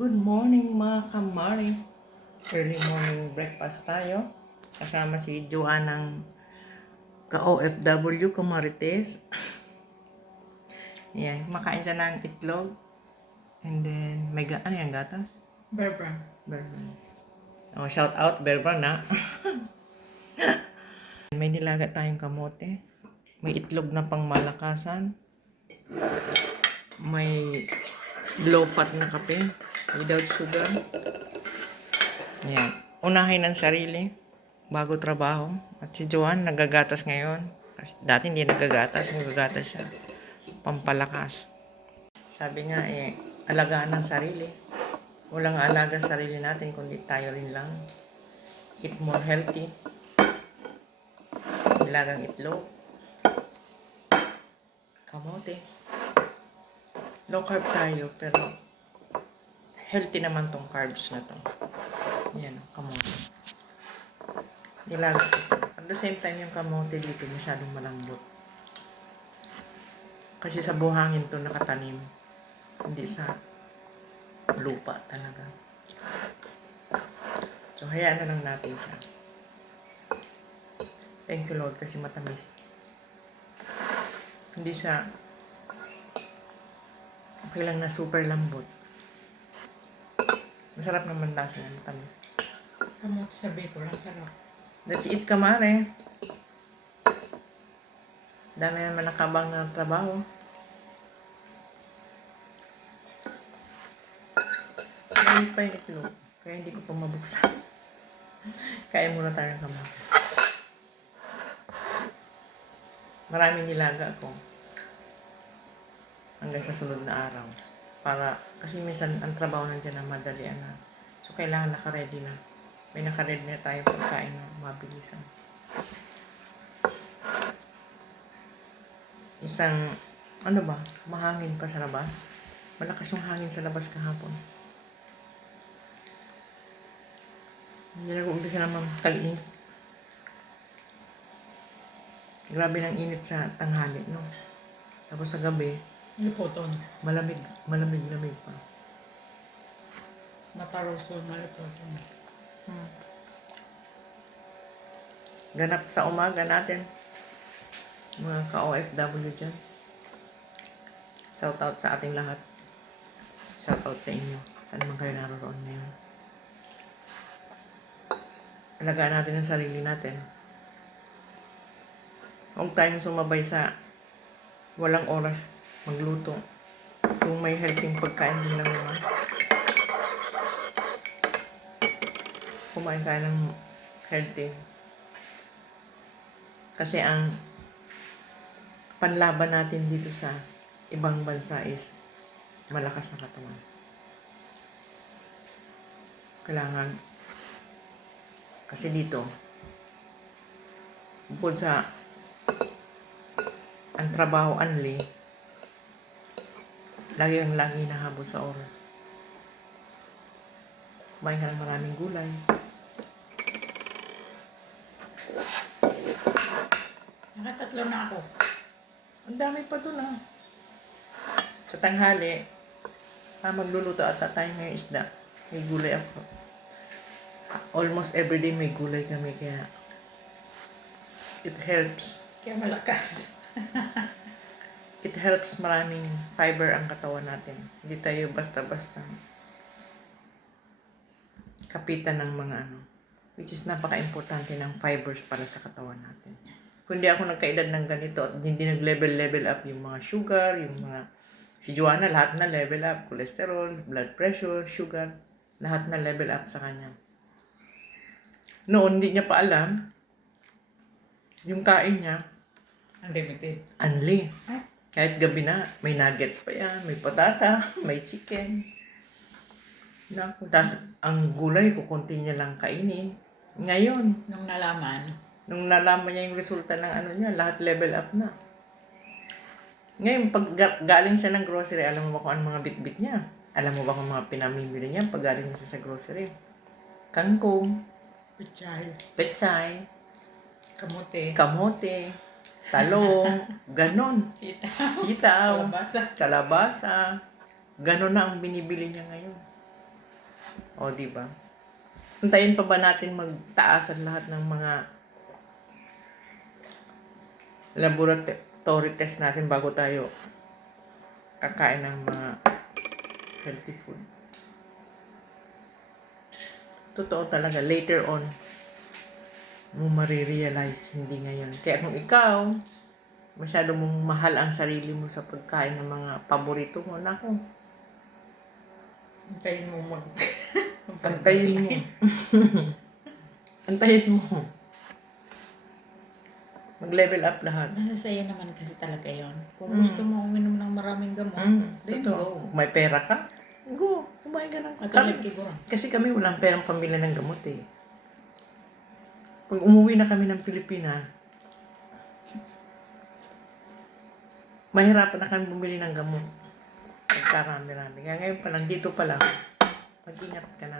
Good morning mga kamari. Early morning breakfast tayo. Kasama si Joanne ng ka-OFW, Kamarites. Yan, kumakain siya ng itlog. And then, may ano yan, gatas? Bear Brand. Bear Brand. Oh, shout out, Bear Brand ha. May nilaga tayong kamote. May itlog na pangmalakasan. May low fat na kape without sugar. Yan. Unahin ang sarili bago trabaho. At si Joanne nagagatas ngayon. Kasi dati hindi nagagatas, nagagatas siya. Pampalakas. Sabi nga alagaan ng sarili. Walang alaga sa sarili natin kundi tayo rin lang. Eat more healthy. Nilagang itlog. Kamote. Low carb tayo pero healthy naman tong carbs na to. Yan, kamote. Nilaga ito. At the same time, yung kamote dito masyadong malambot. Kasi sa buhangin to nakatanim. Hindi sa lupa talaga. So, hayaan na lang natin siya. Thank you Lord kasi matamis. Hindi siya okay lang na super lambot. Masarap naman lasa niya, matamis. Kamote sa Bicol, ang sarap. That's it, kamare. Dami naman nakabang ng trabaho. Mainit pa yung itlog. Kaya hindi ko pa mabuksan. Kaya muna tayo ng kamote. Maraming nilaga ako. Hanggang sa sunod na araw. Kasi minsan ang trabaho nandiyan na madalian na. So, kailangan naka-ready na. May naka-ready na tayo pagkain na mabilisan. Mahangin pa sa labas. Malakas yung hangin sa labas kahapon. Hindi nag-umpisa naman tag-init. Grabe ng init sa tanghali, no? Tapos sa gabi, Lipoton. malamig pa. Maparosol na lipoton. Ganap sa umaga natin. Mga ka-OFW dyan. Shout out sa ating lahat. Shout out sa inyo. Saan man kayo naroon ngayon. Alagaan natin ang sarili natin. Huwag tayong sumabay sa walang oras magluto. Kung may healthy pagkain din lang naman. Kumain tayo ng healthy. Kasi ang panlaban natin dito sa ibang bansa is malakas na katawan. Kailangan kasi dito bukod sa ang trabaho anli lagi nahabol sa oras. Kumain ka ng maraming gulay. Nakatatlo na ako. Ang dami pa dun ah. Sa tanghali, magluluto ata tayo ng isda. May gulay ako. Almost everyday may gulay kami kaya it helps. Kaya malakas. It helps maraming fiber ang katawan natin. Hindi tayo basta-basta kapitan ng mga which is napaka-importante ng fibers para sa katawan natin. Kung di ako nagkaedad ng ganito at hindi nag-level up yung mga sugar, si Joanna, lahat na level up. Cholesterol, blood pressure, sugar, lahat na level up sa kanya. Noon, hindi niya pa alam, yung kain niya, Unlimited. unli. Kahit gabi na, may nuggets pa yan, may patata, may chicken. Naku, tas ang gulay, kukunti niya lang kainin. Ngayon, nung nalaman niya yung resulta ng niya, lahat level up na. Ngayon, pag galing siya ng grocery, alam mo ba kung ano mga bit-bit niya? Alam mo ba kung mga pinamimili niya pag galing siya sa grocery? Kangkong, pechay, kamote, talong, ganon. Sitaw, kalabasa. Ganon na ang binibili niya ngayon. O, di ba? Antayin pa ba natin magtaasan lahat ng mga laboratory test natin bago tayo kakain ng mga healthy food? Totoo talaga, later on, mo marirealize, hindi ngayon. Kaya kung ikaw, masyado mong mahal ang sarili mo sa pagkain ng mga paborito mo, naku, Antayin mo antayin mo. Antayin mo. Mag-level up lahat. Nasa sa'yo naman kasi talaga yon. Kung Mm. gusto mo uminom ng maraming gamot, then Totoo. go. Kung may pera ka, go. Kumain ka ng Matulad kay Gura. Kasi kami walang perang pambili ng gamot eh. Pag umuwi na kami ng Pilipinas, mahirapan na kami bumili ng gamot. Pagkarami-rami. Kaya ngayon pa lang, dito pa lang, mag-ingat ka na.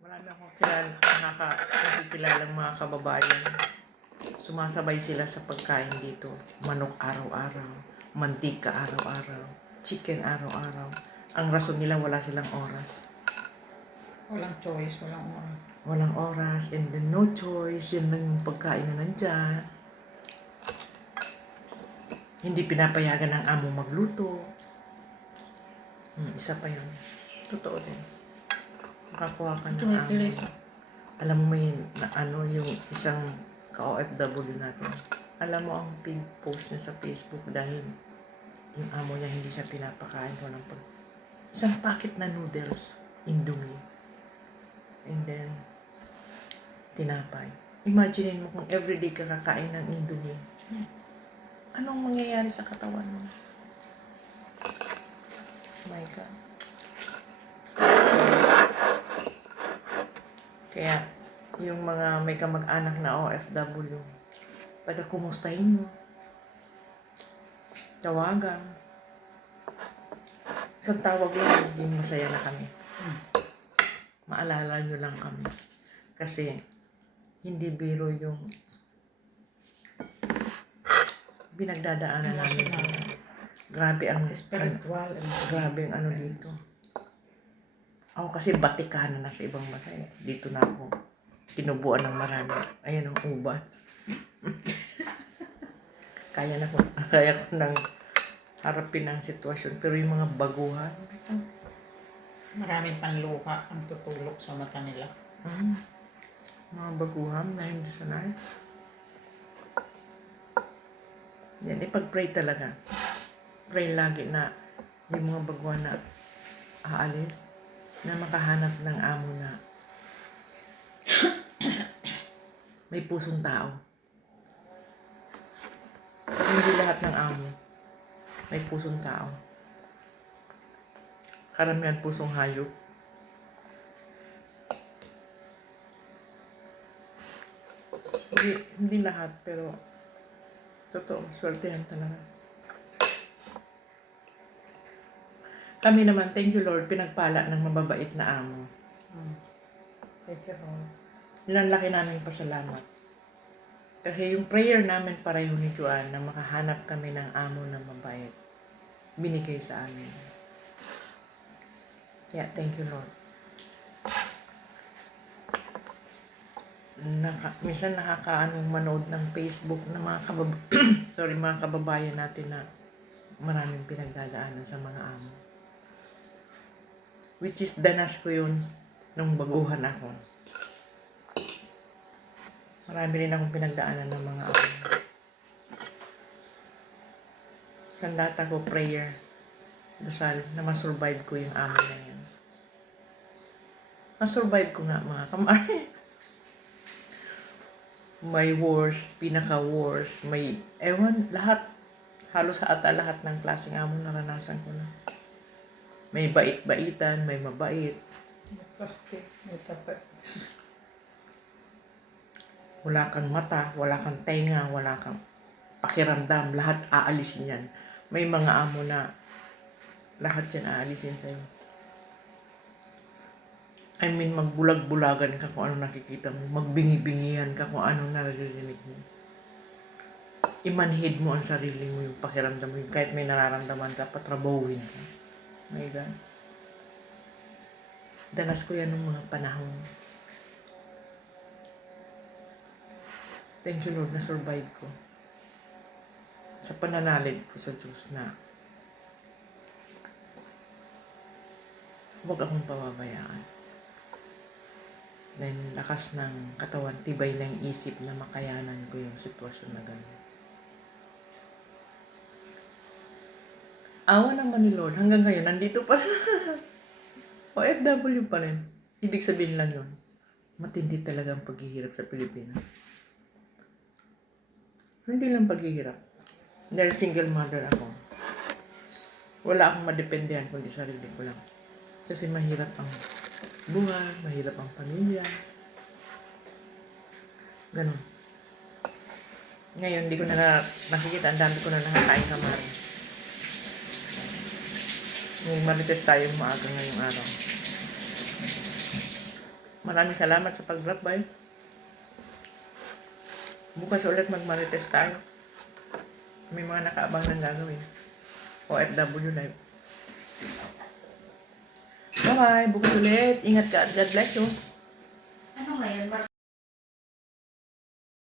Marami akong nakikilalang mga kababayan. Sumasabay sila sa pagkain dito. Manok araw-araw, mantika araw-araw, chicken araw-araw. Ang rason nila wala silang oras. Walang choice, walang oras. Walang oras and then no choice. Yun lang yung pagkain na nandyan. Hindi pinapayagan ng amo magluto. Isa pa yun. Totoo din. Makakuha ka ng Tulad amo. kay Lisa. Alam mo may yung isang ka-OFW natin. Alam mo ang pig post niya sa Facebook dahil yung amo niya hindi siya pinapakain ko ng isang packet na noodles, Indomie. And then, tinapay. Imagine mo kung everyday ka kakain ng Indomie. Anong mangyayari sa katawan mo? My God. Kaya, yung mga may kamag-anak na OFW, taga-kumustahin mo. Tawagan. Isang tawag lang, magiging masaya na kami. Maalala nyo lang kami. Kasi, hindi biro yung binagdadaanan namin. Grabe ang Spiritual. grabe ang ano dito. Ako kasi Batikana na sa ibang bansa. Dito na ako. Tinubuan ng marami. Ayan ang uban. Kaya ko nang harapin ang sitwasyon. Pero yung mga baguhan, Maraming panluha ang tutulog sa mata nila. mga baguhan na hindi sanay. Yan, ipag-pray talaga. Pray lagi na yung mga baguhan na aalis, na makahanap ng amo na may pusong tao. Hindi lahat ng amo may pusong tao. Karamihan pusong hayop. Hindi lahat, pero totoo, swertehan talaga. Kami naman, thank you Lord, pinagpala ng mababait na amo. Thank you, Lord. Yun ang laki namin pasalamat. Kasi yung prayer namin pareho ni Juan na makahanap kami ng amo na mabait, binigay sa amin. Yeah, thank you Lord. Minsan nakakaanong manood ng Facebook na mga kababayan natin na maraming pinagdadaanan sa mga amo. Which is danas ko yun nung baguhan ako. Marami rin akong pinagdaanan ng mga amo. Sandata ko prayer, dasal na masurvive ko yung amo na yan. Masurvive ko nga mga kamari. May worst, pinaka-worst, may lahat, halos ata lahat ng klaseng amo naranasan ko na. May bait-baitan, may mabait. May plastic, may tapat. Wala kang mata, wala kang tenga, wala kang pakiramdam, lahat aalisin yan. May mga amo na lahat yan aalisin sa'yo. I mean, magbulag-bulagan ka kung ano nakikita mo. Magbingi-bingihan ka kung ano naririnig mo. Imanhid mo ang sarili mo, yung pakiramdam mo. Kahit may nararamdaman ka, patrabahuin ka. My God. Danas ko yan ng mga panahon. Thank you Lord na survive ko. Sa pananalig ko sa Diyos na huwag akong pababayaan. Dahil lakas ng katawan, tibay ng isip na makayanan ko yung sitwasyon na gano'n. Awa naman ni Lord, hanggang ngayon, nandito pa rin. OFW pa rin. Ibig sabihin lang yun, matindi talaga ang paghihirap sa Pilipinas. Hindi lang paghihirap. Dahil single mother ako. Wala akong madependihan kundi sarili ko lang. Kasi mahirap ang buhay, mahirap ang pamilya. Ganon. Ngayon, hindi ko na nakikita. Ang dami ko na nakakain kamari. Yung marites tayo maaga ngayong araw. Maraming salamat sa pag-drop by. Bukas ulit mag-marites tayo. May mga nakaabang nang gagawin. OFW live. Bye-bye. Bukas ulit. Ingat ka at God bless you.